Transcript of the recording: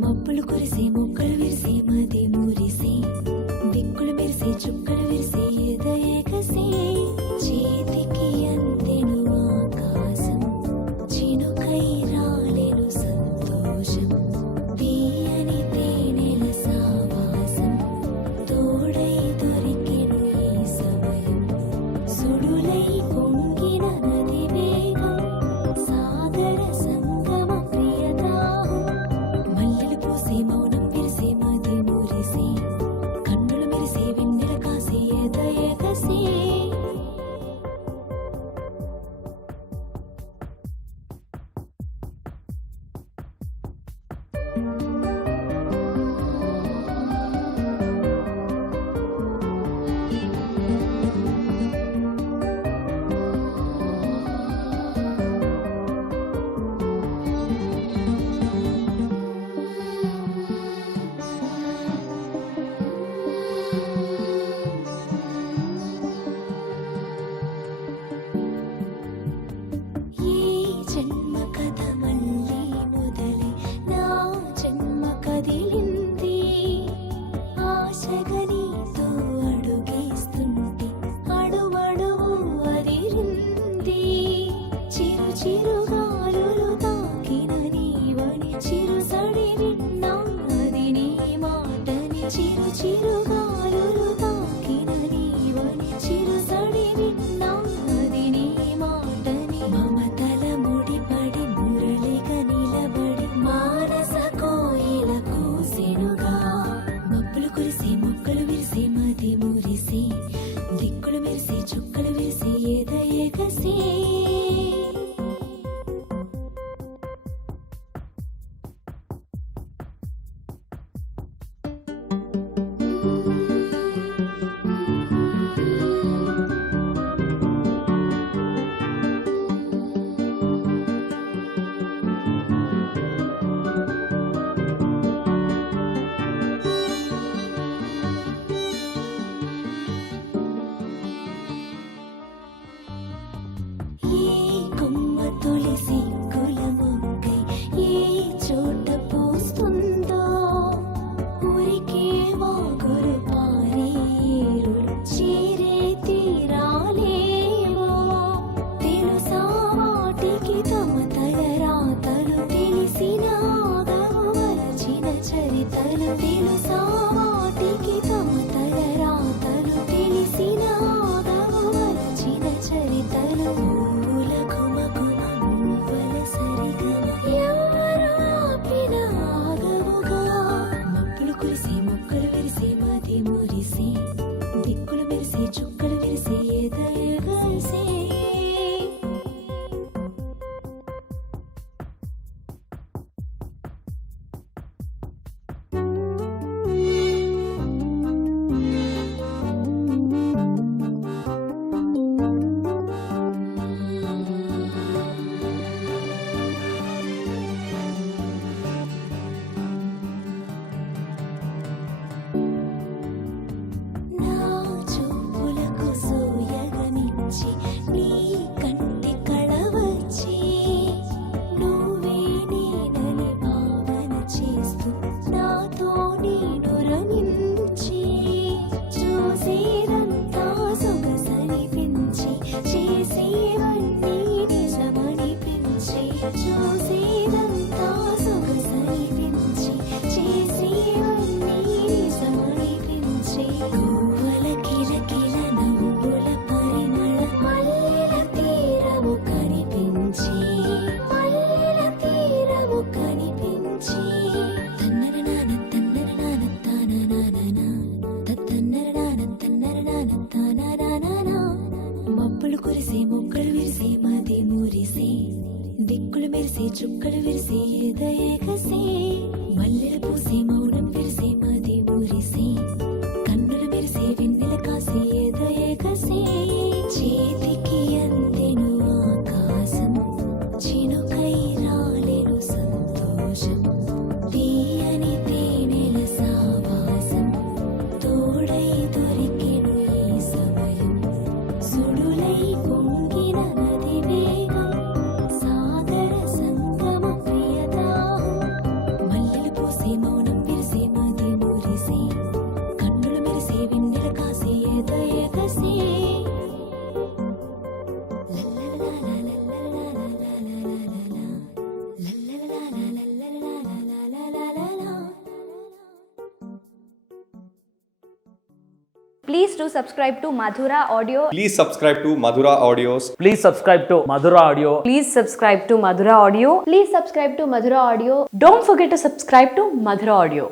మబ్బులు కురిసే మొక్కలు విరిసే మది మురిసే దిక్కులు మెరిసే చుక్కలు విరిసే ఎదయకసే చేతికి అంతెను ఆకాశం చినుకై రాలెను సంతోషం తీయని తేనెల సావాసం తోడై దొరికెను ఈ సమయం సుడులై పొంగిన నది వేగం సాగర సంగమ ప్రియదాహం మల్లెలు పూసే మౌనం విరిసే మది మురిసే కన్నులు మెరిసే వెన్నెల కాసే ఎదయకసే ఈ జన్మ కథ మళ్ళీ మొదలై నా జన్మ కదిలింది ఆశగా నీతో అడుగేస్తుంటే అడువడువు అదిరింది చిరు చిరు గాలులు తాకిన నీవని చిరు సడి విన్నా అది నీ మాటని చిరు చిరు గాలులు తాకిన నీవని చిరు సడి విన్నా అది నీ మాటని మమతల ముడిపడి మురళిగా నిలబడి మానస కోయిల కూసెనుగా మబ్బులు కురిసే మొక్కలు విరిసే మది మురిసే దిక్కులు మెరిసే చుక్కలు విరిసే ఎదయకసే ఏ కొమ్మ తులసి కుల మొక్కై ఏ చోట పూస్తుందో ఊరికే వాగురు పారే ఏరులు చేరే తీరాలేవో తెలుసా వాటికి తమ తలరాతలు తెలిసిన ఆగవు వలచిన చరితలు తెలుసా వాటికి తమ తలరాతలు తెలిసిన ఆగవు వలచిన చరితలు పూల గుమ గుమ మువ్వల సరిగమ ఎవరు ఆపిన ఆగవుగా మబ్బులు కురిసే మొక్కలు విరిసే మది మురిసే దిక్కులు మెరిసే చుక్కలు విరిసే ఎదయగసే నా చూపులకు సోయగనిచ్చి నీ కంటి కళవచ్చి నువ్వే నేనని భావన చేస్తూ నాతో నేను రమించి చూసేదంతా సొగసనిపించి చేసేవన్నీ నిజమనిపించి చూసేదంతా సొగసనిపించి చేసేవన్నీ నిజమనిపించి గువ్వల కిలకిల నవ్వుల పరిమళ మల్లెల తీరము కనిపించి మల్లెల తీరము కనిపించి తన్నర నాన తాననాన తన్నర నాన తాననాన మబ్బులు కురిసే మొక్కలు విరిసే మది మురిసే దిక్కులు మెరిసే చుక్కలు విరిసే ఎదయకసే మల్లెలు పూసే మౌనం విరిసే మది మురిసే కన్నులు మెరిసే వెన్నెల కాసే ఎదయకసే చేతికి అంతెను ఆకాశం చినుకై రాలెను సంతోషం తీయని తేనెల సావాసం తోడై దొరికెను ఈ సమయం సుడులై Please do subscribe to Madhura Audio. Please subscribe to Madhura Audios. Please subscribe to Madhura Audio. Please subscribe to Madhura Audio. Please subscribe to Madhura Audio. Don't forget to subscribe to Madhura Audio.